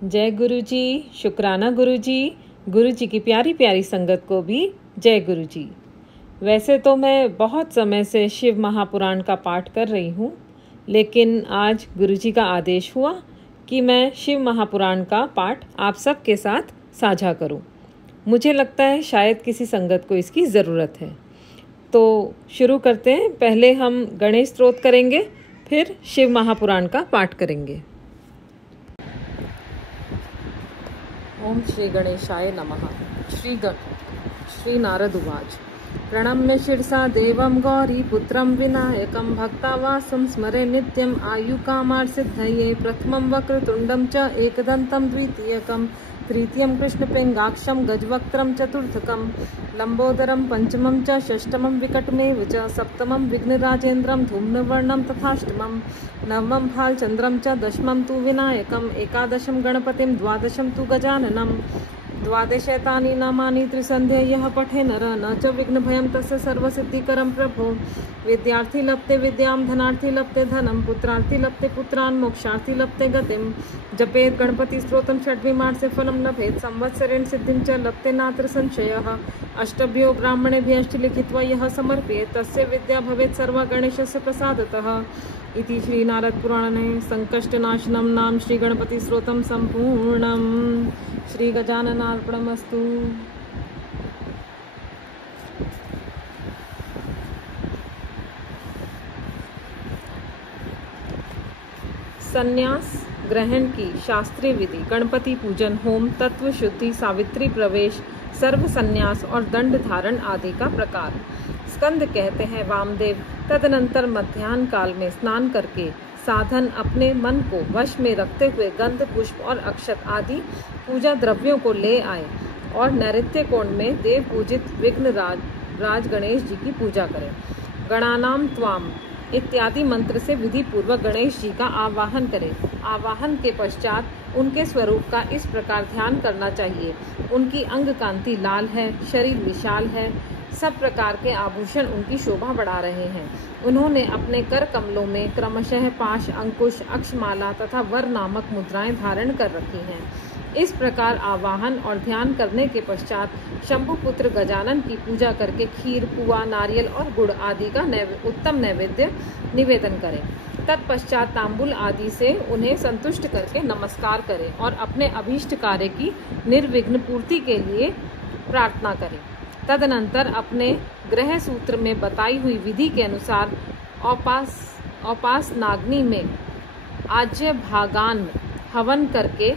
जय गुरु जी, शुक्राना गुरु जी की प्यारी प्यारी संगत को भी जय गुरु जी। वैसे तो मैं बहुत समय से शिव महापुराण का पाठ कर रही हूँ, लेकिन आज गुरु जी का आदेश हुआ कि मैं शिव महापुराण का पाठ आप सब के साथ साझा करूँ। मुझे लगता है शायद किसी संगत को इसकी ज़रूरत है। तो शुरू करते हैं। पहले हम गणेश स्तोत्र करेंगे, फिर शिव महापुराण का पाठ करेंगे। ओम श्री गणेशाय नमः। श्री नारद उवाच। प्रणम्य शिरसा देवं गौरी पुत्रं विनायकं भक्तावासं स्मरे नित्यं आयुकामार्सिद्धये। प्रथमं वक्रतुण्डं च एकदन्तं द्वितीयकं तृतीयं कृष्णपिङ्गाक्षं गजवक्त्रं चतुर्थकं लम्बोदरं पंचमं च षष्ठमं विकटमेव च सप्तमं विघ्नराजेन्द्रं धूम्रवर्णं तथाष्टमं नवमं भालचन्द्रं च दशमं तु विनायकम् एकादशं गणपतिं द्वादशं तु गजाननं द्वादशैतानि नामानि त्रिसन्ध्ये यः पठे नर न च विघ्नभयं तस्य सर्वसिद्धिकरं प्रभो। विद्यार्थी लप्ते विद्यां धनार्थी लप्ते धनं पुत्रार्थी लप्ते पुत्रान् मोक्षार्थी लप्ते गतिं जपेत गणपति स्तोत्रं षड्विमासे फलं लभेत संवत्सरेण सिद्धिं च लप्ते नात्र संशयः। अष्टभ्यो ब्राह्मणेभ्यश्च लिखित्वा यः समर्पयेत् तस्य विद्या भवेत् सर्वा गणेशस्य प्रसादतः। इति श्री नारद पुराणे संकष्टनाशनं नाम श्री गणपति स्तोत्रं संपूर्णं। श्री गजाननार्पणमस्तु। संन्यास ग्रहण की शास्त्रीय विधि। गणपति पूजन, होम, तत्व शुद्धि, सावित्री प्रवेश, सर्व संन्यास और दंड धारण आदि का प्रकार। स्कंद कहते हैं वामदेव तदनंतर मध्याह्न काल में स्नान करके साधन अपने मन को वश में रखते हुए गंध, पुष्प और अक्षत आदि पूजा द्रव्यों को ले आए और नैऋत्य कोण में देव पूजित विघ्न राज गणेश जी की पूजा करें। गणानाम त्वाम इत्यादि मंत्र से विधि पूर्वक गणेश जी का आवाहन करें। आवाहन के पश्चात उनके स्वरूप का इस प्रकार ध्यान करना चाहिए। उनकी अंग कांति लाल है, शरीर विशाल है, सब प्रकार के आभूषण उनकी शोभा बढ़ा रहे हैं। उन्होंने अपने कर कमलों में क्रमशः पाश, अंकुश, अक्षमाला तथा वर नामक मुद्राएं धारण कर रखी हैं। इस प्रकार आवाहन और ध्यान करने के पश्चात शंभुपुत्र गजानन की पूजा करके खीर, पुआ, नारियल और गुड़ आदि का उत्तम नैवेद्य निवेदन करें। तत्पश्चात तांबुल आदि से उन्हें संतुष्ट करके नमस्कार करें और अपने अभीष्ट कार्य की निर्विघ्न पूर्ति के लिए प्रार्थना करें। तदनंतर अपने गृह सूत्र में बताई हुई विधि के अनुसार औपासनाग्नि में आज्य भागान हवन करके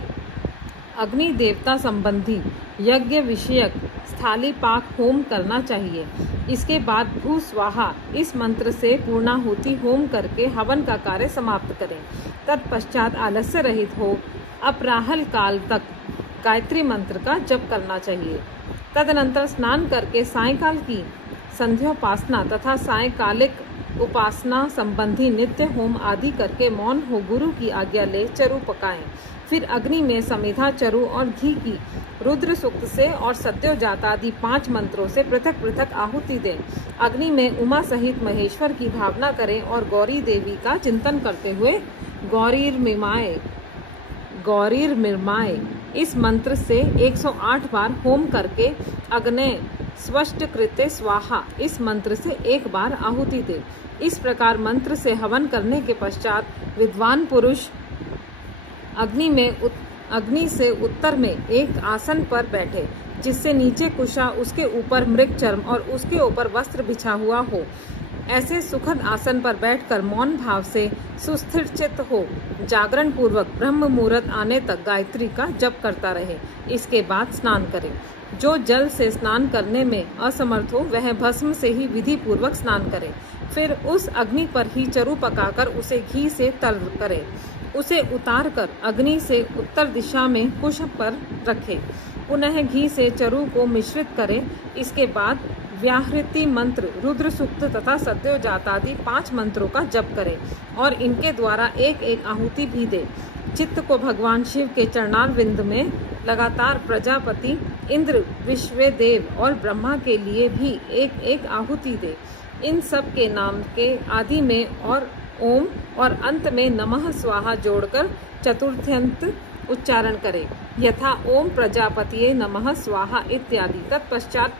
अग्नि देवता संबंधी यज्ञ विषयक स्थाली पाक होम करना चाहिए। इसके बाद भू स्वाहा इस मंत्र से पूर्णाहुति होम करके हवन का कार्य समाप्त करें। तत्पश्चात आलस्य रहित हो अपराहल काल तक गायत्री मंत्र का जप करना चाहिए। तदनंतर स्नान करके सायंकाल की संध्योपासना तथा सायंकालिक उपासना संबंधी नित्य होम आदि करके मौन हो गुरु की आज्ञा ले चरु पकाएं। फिर अग्नि में समिधा, चरु और घी की रुद्र सूक्त से और सद्यो जातादि 5 मंत्रों से पृथक पृथक आहुति दें। अग्नि में उमा सहित महेश्वर की भावना करें और गौरी देवी का चिंतन करते हुए गौरीर्मिर्माए इस मंत्र से 108 बार होम करके अग्ने स्वष्ट कृते स्वाहा इस मंत्र से 1 बार आहुति दे। इस प्रकार मंत्र से हवन करने के पश्चात विद्वान पुरुष अग्नि से उत्तर में एक आसन पर बैठे, जिससे नीचे कुशा, उसके ऊपर मृग चर्म और उसके ऊपर वस्त्र बिछा हुआ हो। ऐसे सुखद आसन पर बैठकर मौन भाव से सुस्थिर चित्त हो जागरण पूर्वक ब्रह्म मुहूर्त आने तक गायत्री का जप करता रहे। इसके बाद स्नान करे। जो जल से स्नान करने में असमर्थ हो वह भस्म से ही विधि पूर्वक स्नान करे। फिर उस अग्नि पर ही चरु पकाकर उसे घी से तल करे। उसे उतार कर अग्नि से उत्तर दिशा में कुश पर रखे। पुनः घी से चरु को मिश्रित करे। इसके बाद व्याहृति मंत्र, रुद्र सूक्त तथा सद्यो जातादि 5 मंत्रों का जप करे और इनके द्वारा एक एक आहुति भी दे। चित्त को भगवान शिव के चरणारविंद में लगातार प्रजापति, इंद्र, विश्वदेव और ब्रह्मा के लिए भी एक एक आहुति दे। इन सब के नाम के आदि में और ओम और अंत में नमः स्वाहा जोड़कर चतुर्थ्यंत उच्चारण करें, यथा ओम प्रजापतिये नमः स्वाहा इत्यादि। तत्पश्चात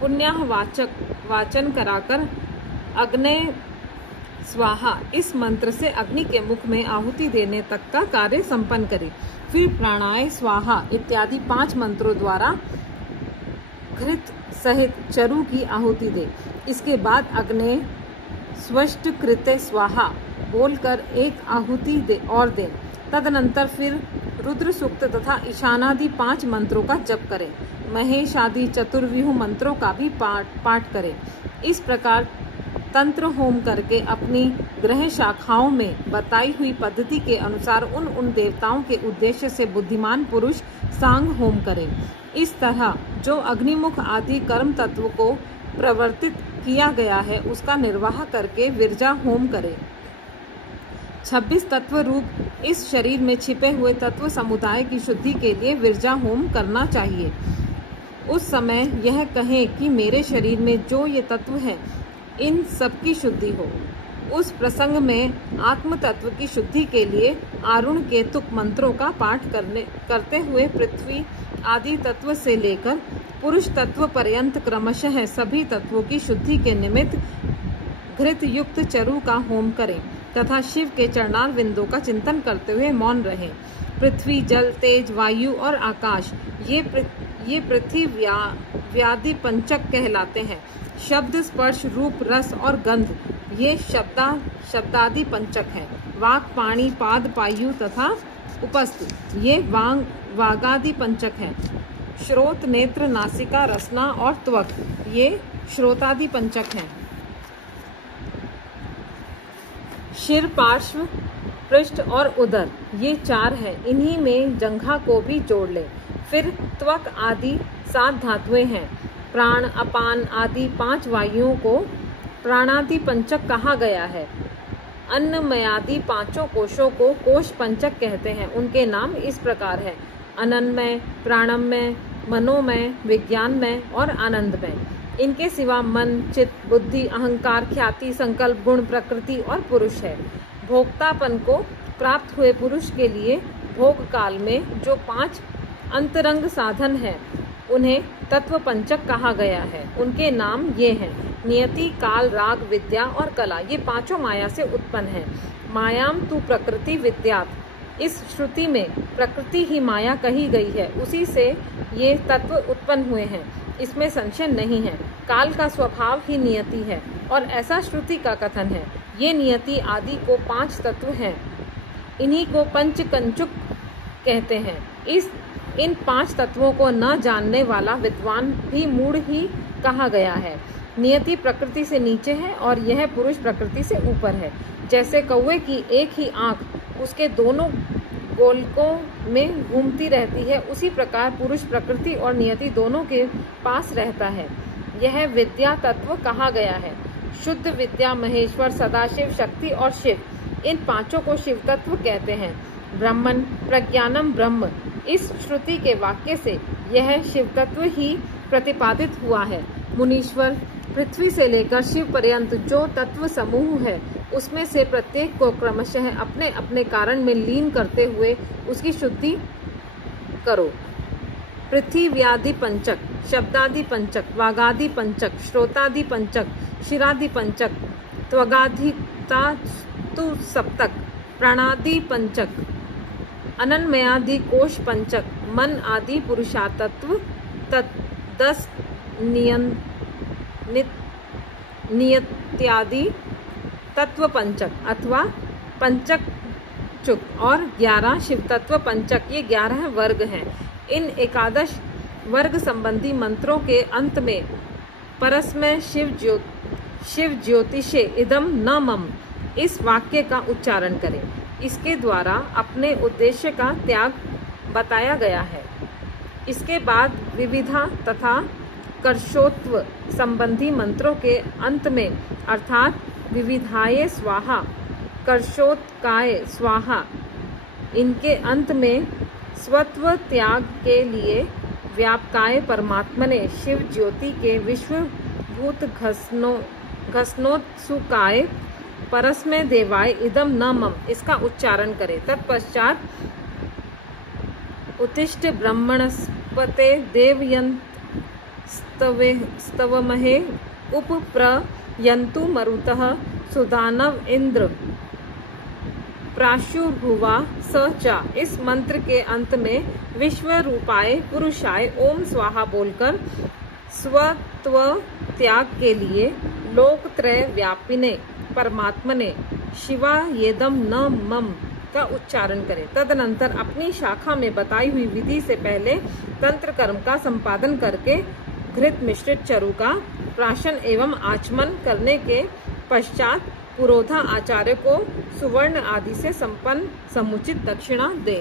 पुण्याह वाचन कराकर अग्ने स्वाहा इस मंत्र से अग्नि के मुख में आहुति देने तक का कार्य संपन्न करें। फिर प्राणाय स्वाहा इत्यादि 5 मंत्रों द्वारा घृत सहित चरु की आहुति दे। इसके बाद अग्ने स्वष्ट कृते स्वाहा बोलकर एक आहुति दे। तदनंतर फिर रुद्र सूक्त तथा ईशानादि 5 मंत्रों का जप करें। महेश आदि चतुर्व्यूह मंत्रों का भी पाठ करें। इस प्रकार तंत्र होम करके अपनी ग्रह शाखाओं में बताई हुई पद्धति के अनुसार उन देवताओं के उद्देश्य से बुद्धिमान पुरुष सांग होम करें। इस तरह जो अग्निमुख आदि कर्म तत्व को प्रवर्तित किया गया है उसका निर्वाह करके विरजा होम करें। 26 तत्व रूप इस शरीर में छिपे हुए तत्व समुदाय की शुद्धि के लिए विरजा होम करना चाहिए। उस समय यह कहें कि मेरे शरीर में जो ये तत्व हैं इन सब की शुद्धि हो। उस प्रसंग में आत्म तत्व की शुद्धि के लिए आरुण केतुक मंत्रों का पाठ करते हुए पृथ्वी आदि तत्व से लेकर पुरुष तत्व पर्यंत क्रमशः सभी तत्वों की शुद्धि के निमित्त घृत युक्त चरु का होम करें तथा शिव के चरणार विंदों का चिंतन करते हुए मौन रहें। पृथ्वी, जल, तेज, वायु और आकाश ये पृथ्वी व्याधि पंचक कहलाते हैं। शब्द, स्पर्श, रूप, रस और गंध ये शब्दादि पंचक हैं। वाक, पाणी, पाद, पायु तथा उपस्थ ये वागादि पंचक हैं। श्रोत, नेत्र, नासिका, रसना और त्वक ये श्रोतादि पंचक हैं। शिर, पार्श्व, पृष्ठ और उदर ये 4 हैं। इन्हीं में जंघा को भी जोड़ ले। फिर त्वक आदि 7 धातुएं हैं। प्राण, अपान आदि 5 वायुओं को प्राणादि पंचक कहा गया है। अन्नमयादि 5 कोशों को कोश पंचक कहते हैं। उनके नाम इस प्रकार है: अनन्मय, प्राणमय, मनोमय, विज्ञानमय और आनंदमय। इनके सिवा मन, चित्त, बुद्धि, अहंकार, ख्याति, संकल्प, गुण, प्रकृति और पुरुष है। भोक्तापन को प्राप्त हुए पुरुष के लिए भोग काल में जो 5 अंतरंग साधन है उन्हें तत्व पंचक कहा गया है। उनके नाम ये हैं: नियति, काल, राग, विद्या और कला। ये 5 माया से उत्पन्न है। मायाम तु प्रकृति विद्यात्। इस श्रुति में प्रकृति ही माया कही गई है। उसी से ये तत्व उत्पन्न हुए हैं, इसमें संशय नहीं है। काल का स्वभाव ही नियति है और ऐसा श्रुति का कथन है। ये नियति आदि को 5 तत्व हैं। इन्हीं को पंचकंचुक कहते हैं। इन 5 तत्वों को न जानने वाला विद्वान भी मूढ़ ही कहा गया है। नियति प्रकृति से नीचे है और यह पुरुष प्रकृति से ऊपर है। जैसे कौवे की एक ही आंख उसके दोनों गोलकों में घूमती रहती है, उसी प्रकार पुरुष प्रकृति और नियति दोनों के पास रहता है। यह विद्या तत्व कहा गया है। शुद्ध विद्या, महेश्वर, सदाशिव, शक्ति और शिव, इन 5 को शिव तत्व कहते हैं। ब्रह्मन, प्रज्ञानम ब्रह्म, इस श्रुति के वाक्य से यह शिव तत्व ही प्रतिपादित हुआ है। मुनीश्वर, पृथ्वी से लेकर शिव पर्यंत जो तत्व समूह है उसमें से प्रत्येक को क्रमशः अपने अपने कारण में लीन करते हुए उसकी शुद्धि करो। पृथ्व्यादि पंचक, शब्दादि पंचक, वागादि पंचक, श्रोतादि पंचक, शिरादि पंचक, त्वगाधिता तु सप्तक, प्राणादि पंचक, अनन्मयादि कोश पंचक, मन आदि पुरुषातत्व 10 नियत्यादि तत्व पंचक अथवा पंचक चुक और 11 शिव तत्व पंचक, ये 11 वर्ग हैं। इन 11 वर्ग संबंधी मंत्रों के अंत में परस्मै शिव ज्योतिषे इदम न मम, इस वाक्य का उच्चारण करें। इसके द्वारा अपने उद्देश्य का त्याग बताया गया है। इसके बाद विविधा तथा कर्षोत्व संबंधी मंत्रों के अंत में अर्थात विविधाय स्वाहा, कर्षोत्काय स्वाहा, इनके अंत में स्वत्व त्याग के लिए व्यापकाय परमात्मने शिव ज्योति के विश्वभूत घस्नोत्सुकाय परस्मै देवाय इदम न मम, इसका उच्चारण करें। तत्पश्चात उत्तिष्ठ ब्रह्मणस्पते देवयन्त स्तवमहे उपप्रयन्तु मरुतः सुदानव इंद्र प्राशुर्भुवा स च। इस मंत्र के अंत में विश्व रूपाय पुरुषाय ओम स्वाहा बोलकर स्वत्व त्याग के लिए लोकत्रय व्यापिने परमात्मने शिवा येदम न मम का उच्चारण करें। तदनंतर अपनी शाखा में बताई हुई विधि से पहले तंत्र कर्म का संपादन करके घृत मिश्रित चरु का प्राशन एवं आचमन करने के पश्चात पुरोधा आचार्य को सुवर्ण आदि से संपन्न समुचित दक्षिणा दे।